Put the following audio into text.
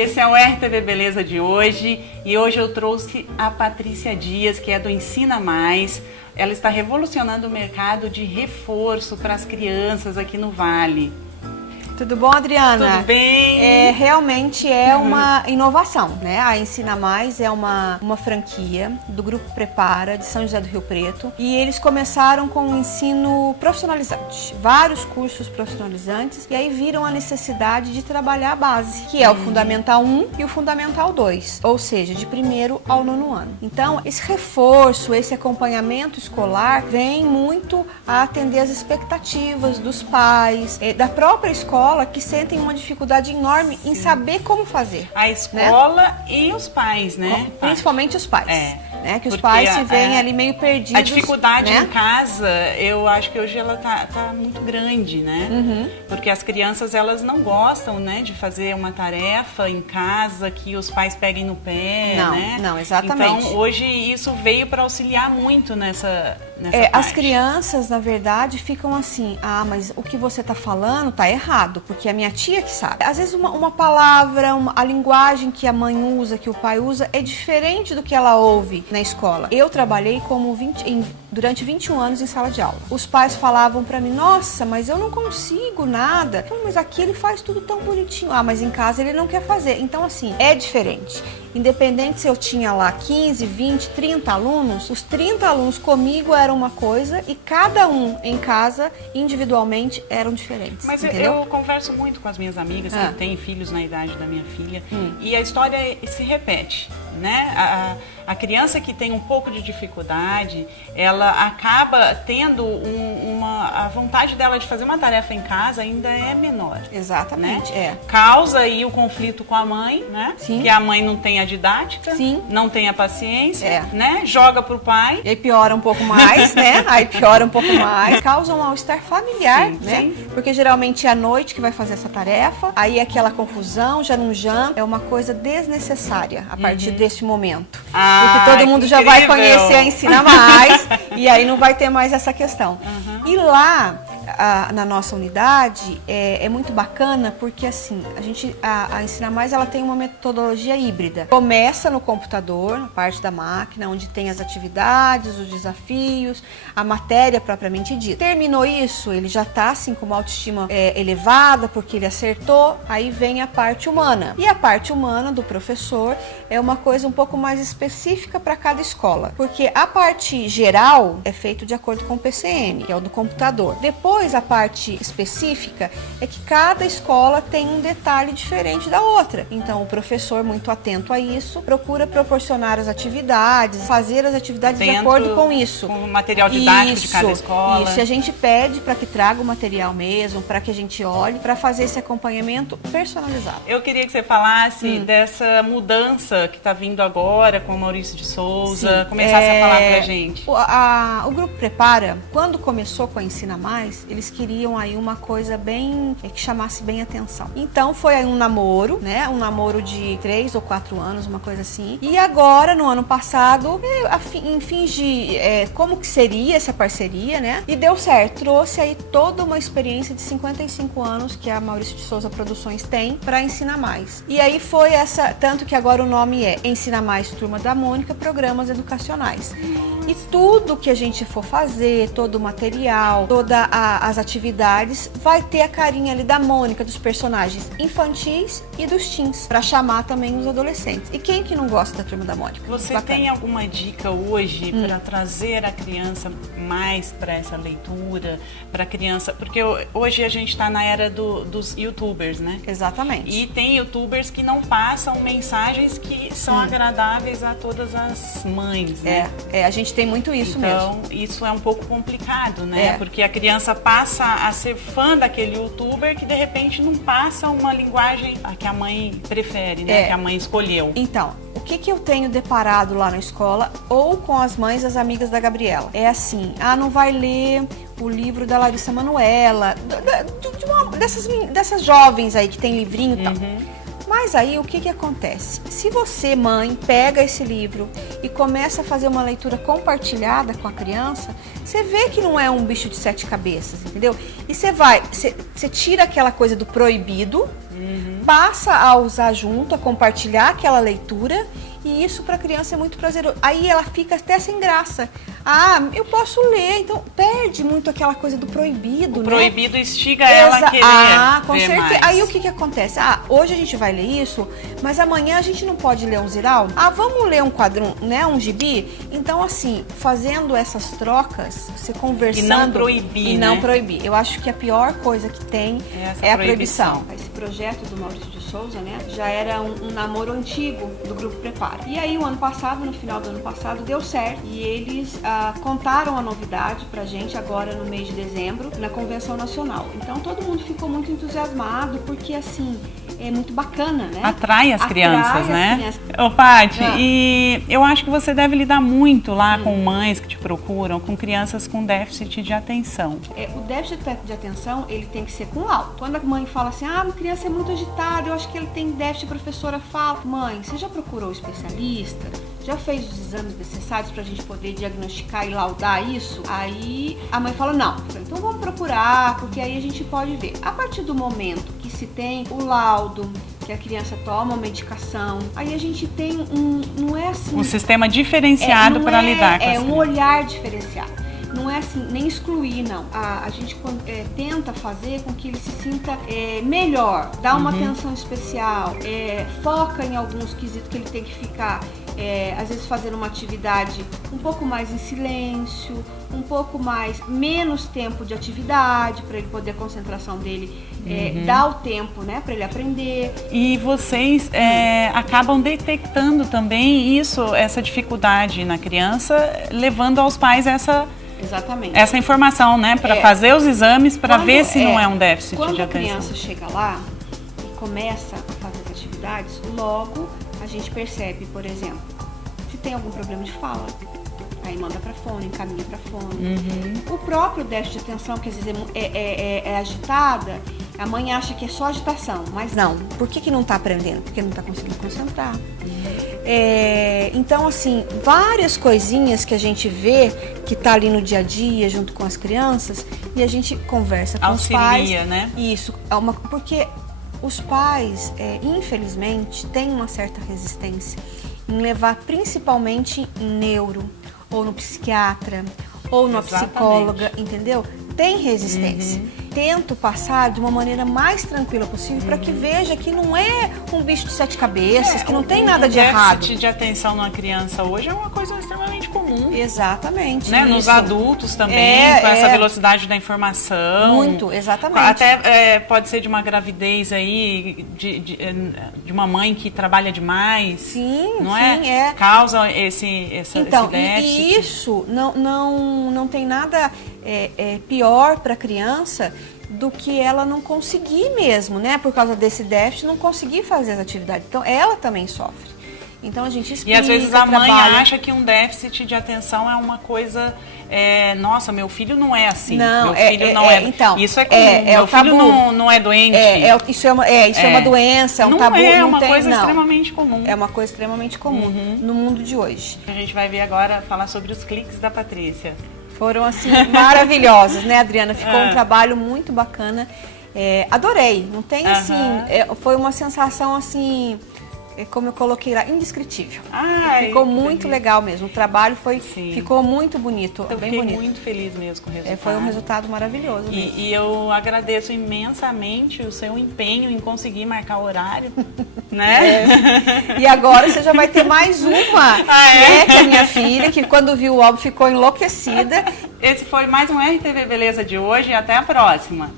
Esse é o RTV Beleza de hoje e hoje eu trouxe a Patrícia Dias, que é do Ensina Mais. Ela está revolucionando o mercado de reforço para as crianças aqui no Vale. Tudo bom, Adriana? Tudo bem? Realmente é uma inovação, né? A Ensina Mais é uma franquia do Grupo Prepara, de São José do Rio Preto. E eles começaram com um ensino profissionalizante, vários cursos profissionalizantes. E aí viram a necessidade de trabalhar a base, que é o Fundamental 1 e o Fundamental 2. Ou seja, de 1º ao 9º ano. Então, esse reforço, esse acompanhamento escolar vem muito a atender as expectativas dos pais, da própria escola, que sentem uma dificuldade enorme em saber como fazer. A escola, né? E os pais, né? Principalmente os pais. Né? Que os Porque pais se veem ali meio perdidos. A dificuldade, né? em casa, eu acho que hoje ela tá muito grande, né? Porque as crianças, elas não gostam, né, de fazer uma tarefa em casa que os pais peguem no pé, né? Não, exatamente. Então, hoje isso veio para auxiliar muito nessa parte. As crianças, na verdade, ficam assim, mas o que você tá falando tá errado, porque é a minha tia que sabe. Às vezes uma palavra, a linguagem que a mãe usa, que o pai usa, é diferente do que ela ouve na escola. Eu trabalhei durante 21 anos em sala de aula. Os pais falavam pra mim, nossa, mas eu não consigo nada. Mas aqui ele faz tudo tão bonitinho. Mas em casa ele não quer fazer. Então, assim, é diferente. Independente se eu tinha lá 15, 20, 30 alunos, os 30 alunos comigo eram uma coisa e cada um em casa, individualmente, eram diferentes. Mas entendeu? eu converso muito com as minhas amigas que têm filhos na idade da minha filha e a história se repete, né? A criança que tem um pouco de dificuldade, ela acaba tendo a vontade dela de fazer uma tarefa em casa ainda é menor. Exatamente, né? Causa aí o conflito com a mãe, né? Sim. Que a mãe não tem a didática, Sim. não tem a paciência, né? Joga pro pai. E aí piora um pouco mais, né? Aí piora um pouco mais. Causa um mal-estar familiar, né? Sim. Porque geralmente é à noite que vai fazer essa tarefa, aí é aquela confusão, já não janta, é uma coisa desnecessária a partir desse momento. Porque todo mundo já vai conhecer a Ensina Mais e aí não vai ter mais essa questão. E lá, na nossa unidade, é muito bacana porque assim, a Ensina Mais ela tem uma metodologia híbrida. Começa no computador, na parte da máquina, onde tem as atividades, os desafios, a matéria propriamente dita. Terminou isso, ele já está assim com uma autoestima elevada porque ele acertou, aí vem a parte humana. E a parte humana do professor é uma coisa um pouco mais específica para cada escola, porque a parte geral é feito de acordo com o PCN, que é o do computador. Depois, a parte específica é que cada escola tem um detalhe diferente da outra. Então, o professor, muito atento a isso, procura proporcionar as atividades, fazer as atividades de acordo com isso. Com o material didático de cada escola. Isso, e a gente pede para que traga o material mesmo, para que a gente olhe, para fazer esse acompanhamento personalizado. Eu queria que você falasse dessa mudança que está vindo agora com o Maurício de Souza, começasse a falar pra gente. O Grupo Prepara, quando começou com a Ensina Mais, eles queriam aí uma coisa bem, que chamasse bem atenção. Então foi aí um namoro, né? Um namoro de 3 ou 4 anos, uma coisa assim. E agora, no ano passado, em fins de como que seria essa parceria, né? E deu certo. Trouxe aí toda uma experiência de 55 anos que a Maurício de Souza Produções tem para Ensina Mais. E aí foi tanto que agora o nome é Ensina Mais Turma da Mônica, Programas Educacionais. E tudo que a gente for fazer, todo o material, todas as atividades, vai ter a carinha ali da Mônica, dos personagens infantis e dos teens, para chamar também os adolescentes. E quem que não gosta da Turma da Mônica? Você tem alguma dica hoje para trazer a criança mais para essa leitura, para a criança? Porque hoje a gente está na era dos youtubers, né? Exatamente. E tem youtubers que não passam mensagens que são agradáveis a todas as mães, né? A gente tem muito isso mesmo. Então, isso é um pouco complicado, né? Porque a criança passa a ser fã daquele youtuber que, de repente, não passa uma linguagem que a mãe prefere, né? Que a mãe escolheu. Então, o que eu tenho deparado lá na escola ou com as mães das amigas da Gabriela? É assim, não vai ler o livro da Larissa Manoela, dessas jovens aí que tem livrinho e tal. Mas aí o que acontece? Se você, mãe, pega esse livro e começa a fazer uma leitura compartilhada com a criança, você vê que não é um bicho de 7 cabeças, entendeu? E você tira aquela coisa do proibido, passa a usar junto, a compartilhar aquela leitura, e isso para a criança é muito prazeroso. Aí ela fica até sem graça. Ah, eu posso ler, então perde muito aquela coisa do proibido, o né? proibido instiga ela a querer com ver certeza. mais. Aí o que acontece? Ah, hoje a gente vai ler isso, mas amanhã a gente não pode ler um Ziraldo? Ah, vamos ler um quadrinho, né, um gibi? Então, assim, fazendo essas trocas, você conversando... E não proibir, E não proibir. Eu acho que a pior coisa que tem é a proibição. Esse projeto do Maurício de Souza, né, já era um namoro antigo do Grupo Prepara. E aí, o ano passado, no final do ano passado, deu certo. E eles contaram a novidade pra gente agora no mês de dezembro, na Convenção Nacional. Então, todo mundo ficou muito entusiasmado, porque, assim, é muito bacana, né? Atrai as crianças, né? Ô, Paty, e eu acho que você deve lidar muito lá com mães que te procuram, com crianças com déficit de atenção. O déficit de atenção, ele tem que ser com laudo. Quando a mãe fala assim, a criança é muito agitada, eu acho que ele tem déficit, a professora fala, mãe, você já procurou o especialista? Já fez os exames necessários pra gente poder diagnosticar e laudar isso? Aí a mãe fala, não. Então vamos procurar, porque aí a gente pode ver. A partir do momento que se tem o laudo, que a criança toma uma medicação, aí a gente tem não é assim... Um sistema diferenciado para lidar com as crianças. É um olhar diferenciado. Não é assim, nem excluir, não. A gente tenta fazer com que ele se sinta melhor, dá uma atenção especial, foca em alguns quesitos que ele tem que ficar, às vezes fazendo uma atividade um pouco mais em silêncio, um pouco menos tempo de atividade, para ele poder a concentração dele dar o tempo, né, para ele aprender. E vocês acabam detectando também essa dificuldade na criança, levando aos pais Exatamente. essa informação, né? Para fazer os exames, para ver se não é um déficit de atenção. Quando a criança chega lá e começa a fazer as atividades, logo a gente percebe, por exemplo, se tem algum problema de fala. Aí manda para fono, encaminha para fono. O próprio déficit de atenção, que às vezes é agitada, a mãe acha que é só agitação, mas não. Por que não está aprendendo? Porque não está conseguindo concentrar. Então, assim, várias coisinhas que a gente vê que tá ali no dia a dia, junto com as crianças, e a gente conversa com os pais. Né? Isso, porque os pais, infelizmente, têm uma certa resistência em levar principalmente em neuro, ou no psiquiatra, ou na psicóloga, entendeu? Tem resistência. Tento passar de uma maneira mais tranquila possível para que veja que não é um bicho de 7 cabeças, que não tem nada de errado. O déficit de atenção numa criança hoje é uma coisa extremamente comum. Exatamente. Né? Nos adultos também, com essa velocidade da informação. Muito, exatamente. Até pode ser de uma gravidez aí, de uma mãe que trabalha demais. Sim, não sim, é? Causa esse déficit. E isso não tem nada pior para a criança do que ela não conseguir mesmo, né? Por causa desse déficit, não conseguir fazer as atividades. Então, ela também sofre. Então, a gente explica, e às vezes a mãe acha que um déficit de atenção é uma coisa... nossa, meu filho não é assim. Não, meu filho não é. Então, isso é comum. Meu filho não é doente. Isso é uma doença, é um tabu. É uma coisa extremamente comum. É uma coisa extremamente comum no mundo de hoje. A gente vai ver agora, falar sobre os cliques da Patrícia. Foram, assim, maravilhosos, né, Adriana? Ficou um trabalho muito bacana. Adorei. Não tem, assim... foi uma sensação, assim... como eu coloquei lá, indescritível. Ficou muito legal mesmo. O trabalho ficou muito bonito, bem bonito. Fiquei muito feliz mesmo com o resultado. Foi um resultado maravilhoso. E eu agradeço imensamente o seu empenho em conseguir marcar o horário, né? E agora você já vai ter mais uma, que é a minha filha, que quando viu o álbum ficou enlouquecida. Esse foi mais um RTV Beleza de hoje e até a próxima.